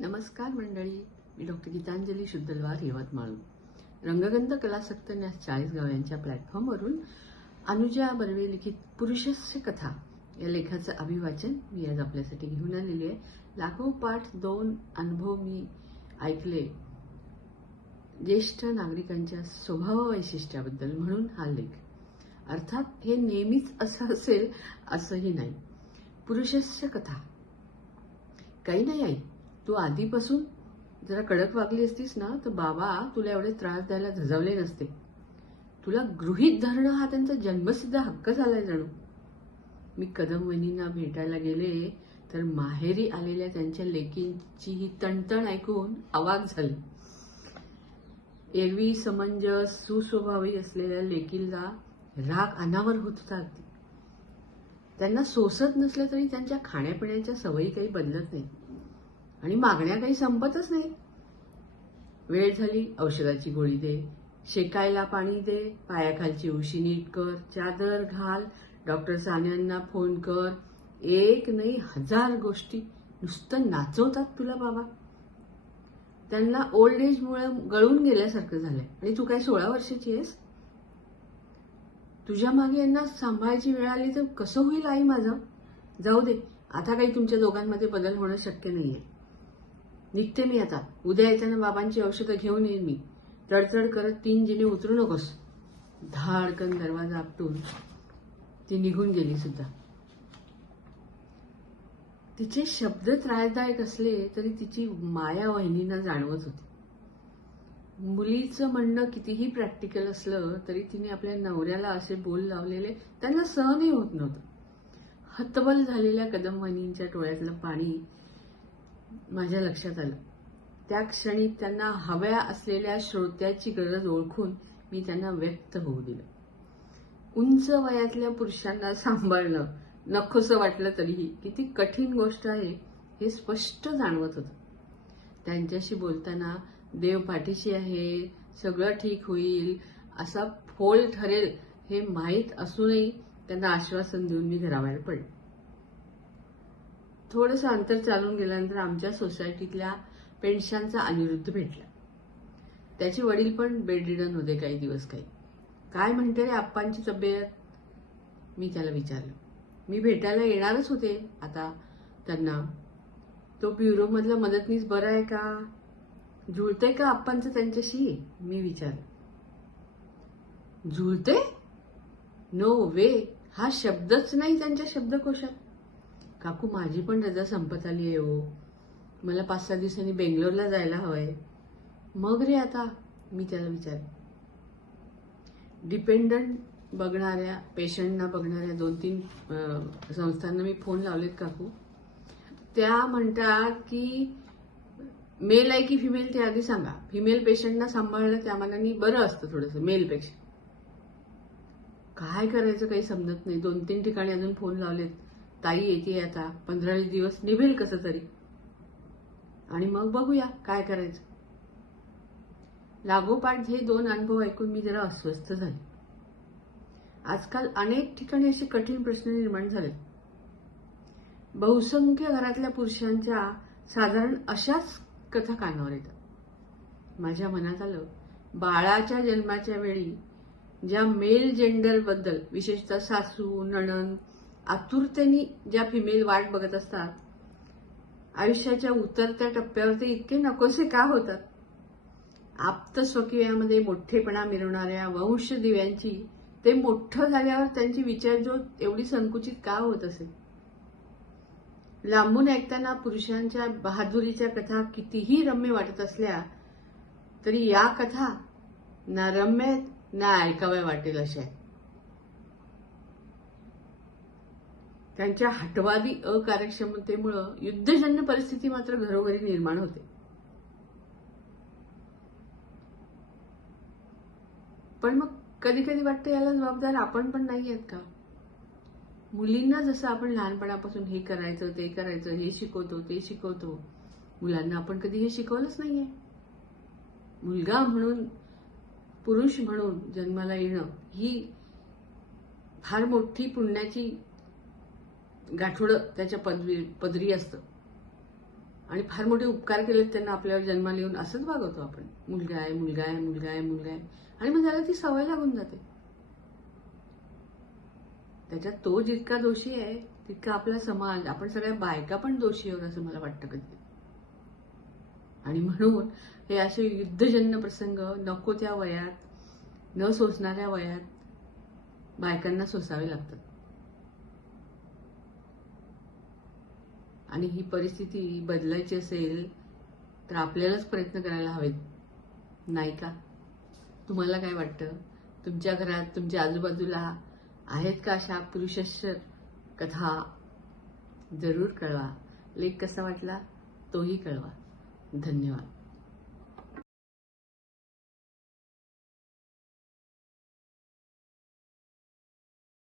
नमस्कार मंडळी, मी डॉक्टर गीतांजली शुद्धलवार, यवतमाळ. रंगगंध कलासक्त न्यास 40 गाव यांच्या प्लॅटफॉर्मवरून अनुजा बर्वे लिखित पुरुषस्य कथा या लेखाचं अभिवाचन मी आज आपल्यासाठी घेऊन आलेली आहे. लाखो पाठ 2 अनुभव मी ऐकले ज्येष्ठ नागरिकांच्या स्वभाव वैशिष्ट्याबद्दल, म्हणून हा लेख. अर्थात हे नेहमीच असं असेल असंही नाही. पुरुषस्य कथा. काही नाही आई, तू आधीपासून जरा कडक वागली असतीस ना तर बाबा तुला एवढे त्रास द्यायला झजावले नसते. तुला गृहीत धरणं हा त्यांचा जन्मसिद्ध हक्क झालाय जणू. मी कदम वहिनींना भेटायला गेले तर माहेरी आलेल्या त्यांच्या लेकींची ही तणतण ऐकून अवाक झाले. एरवी समंजस सुस्वभावी असलेल्या लेकीला राग अनावर होत होता. अगदी त्यांना सोसत नसलं तरी त्यांच्या खाण्यापिण्याच्या सवयी काही बदलत नाही आणि मागण्या काही संपतच नाही. वेळ झाली, औषधाची गोळी दे, शेकायला पाणी दे, पायाखालची उशी नीट कर, चादर घाल, डॉक्टर सान्यांना फोन कर. एक नाही 1000 गोष्टी नुसतं नाचवतात तुला बाबा. त्यांना ओल्ड एज मुळे गळून गेल्यासारखं झालंय. आणि तू काय 16 वर्षाची आहेस? तुझ्या मागे यांना सांभाळायची वेळ आली तर कसं होईल आई माझं? जाऊ दे, आता काही तुमच्या दोघांमध्ये बदल होणं शक्य नाहीये. निघते मी आता. उद्या येताना बाबांची औषधं घेऊन येईन मी. तडतड करत 3 जिने उतरू नकोस. धाडकन दरवाजा आपटून ती निघून गेली सुद्धा. तिचे शब्द त्रासदायक असले तरी तिची माया वहिनींना जाणवत होती. मुलीचं म्हणणं कितीही प्रॅक्टिकल असलं तरी तिने आपल्या नवऱ्याला असे बोल लावलेले त्यांना सहनही होत नव्हतं. हतबल झालेल्या कदम वहिनींच्या डोळ्यातलं पाणी माझ्या लक्षात आलं. त्या क्षणी त्यांना हव्या असलेल्या श्रोत्याची गरज ओळखून मी त्यांना व्यक्त होऊ दिलं. उंच वयातल्या पुरुषांना सांभाळणं नकोसं वाटलं तरीही किती कठीण गोष्ट आहे हे स्पष्ट जाणवत होतं. त्यांच्याशी बोलताना देव पाठीशी आहे, सगळं ठीक होईल, असा फोल ठरेल हे माहीत असूनही त्यांना आश्वासन देऊन मी घराबाहेर पडले. थोडंसं अंतर चालून गेल्यानंतर आमच्या सोसायटीतल्या पेन्शनचा अनिरुद्ध भेटला. त्याचे वडील पण बेडरिडन होते काही दिवस. काय म्हणते रे आप्पांची तब्येत? मी त्याला विचारलं. मी भेटायला येणारच होते आता त्यांना. तो ब्युरोमधला मदतनीस बरा आहे का? जुळतंय का आप्पांचं त्यांच्याशी? मी विचारलं. जुळते? नो वे, हा शब्दच नाही त्यांच्या शब्दकोशात. काकू, माझी पण रजा संपत आली आहे हो. मला 5-6 दिवसांनी बेंगलोरला जायला हवंय. मग रे आता? मी त्याला विचारलं. डिपेंडंट बघणाऱ्या, पेशंटना बघणाऱ्या 2-3 संस्थांना मी फोन लावलेत काकू. त्या म्हणतात की मेल आहे की फिमेल ते आधी सांगा. फिमेल पेशंटना सांभाळणं त्या मनाने बरं असतं थोडंसं मेलपेक्षा. काय करायचं काही समजत नाही. 2-3 ठिकाणी अजून फोन लावलेत. ताई येते आता, 15-20 दिवस निभेल कसं तरी, आणि मग बघूया काय करायचं. लागोपाठ हे 2 अनुभव ऐकून मी जरा अस्वस्थ झाले. आजकाल अनेक ठिकाणी असे कठीण प्रश्न निर्माण झाले. बहुसंख्य घरातल्या पुरुषांच्या साधारण अशाच कथा कानावर येतात. माझ्या मनात आलं, बाळाच्या जन्माच्या वेळी ज्या मेल जेंडर बद्दल विशेषतः सासू नणंद आतुरतेने ज्या फिमेल वाट बघत असतात, आयुष्याच्या उतरत्या टप्प्यावर ते इतके नकोसे का होतात? आप्त स्वकीयामध्ये मोठेपणा मिरवणाऱ्या वंश दिव्यांची ते मोठं झाल्यावर त्यांची विचारज्योत एवढी संकुचित का होत असेल? लांबून ऐकताना पुरुषांच्या बहादुरीच्या कथा कितीही रम्य वाटत असल्या तरी या कथा ना रम्य आहेत ना ऐकाव्या वाटेल अशा आहेत. त्यांच्या हटवादी अकार्यक्षमतेमुळे युद्धजन्य परिस्थिती मात्र घरोघरी निर्माण होते. पण मग कधी कधी वाटतं याला जबाबदार आपण पण नाही आहेत का? मुलींना जसं आपण लहानपणापासून हे करायचं ते करायचं, हे शिकवतो ते शिकवतो, मुलांना आपण कधी हे शिकवलंच नाहीये. मुलगा म्हणून, पुरुष म्हणून जन्माला येणं ही फार मोठी पुण्याची गाठोडं त्याच्या पदरी असतं. आणि फार मोठे उपकार केलेत त्यांना आपल्यावर जन्माला येऊन असंच वागवतो आपण. मुलगा आहे, मुलगा आहे, मुलगा आहे, मुलगा आहे, आणि मग त्याला ती सवय लागून जाते. त्याच्यात तो जितका दोषी आहे तितका आपला समाज, आपण सगळ्या बायका पण दोषी आहोत असं मला वाटतं कधी. आणि म्हणून हे असे युद्धजन्य प्रसंग नको त्या वयात, न सोसणाऱ्या वयात बायकांना सोसावे लागतात. आणि ही परिस्थिती बदलायची असेल तर आपल्यालाच प्रयत्न करायला हवेत, नाही का? तुम्हाला काय वाटतं? तुमच्या घरात, तुमच्या आजूबाजूला आहेत का अशा पुरुषश्य कथा? जरूर कळवा. लेख कसा वाटला तोही कळवा. धन्यवाद.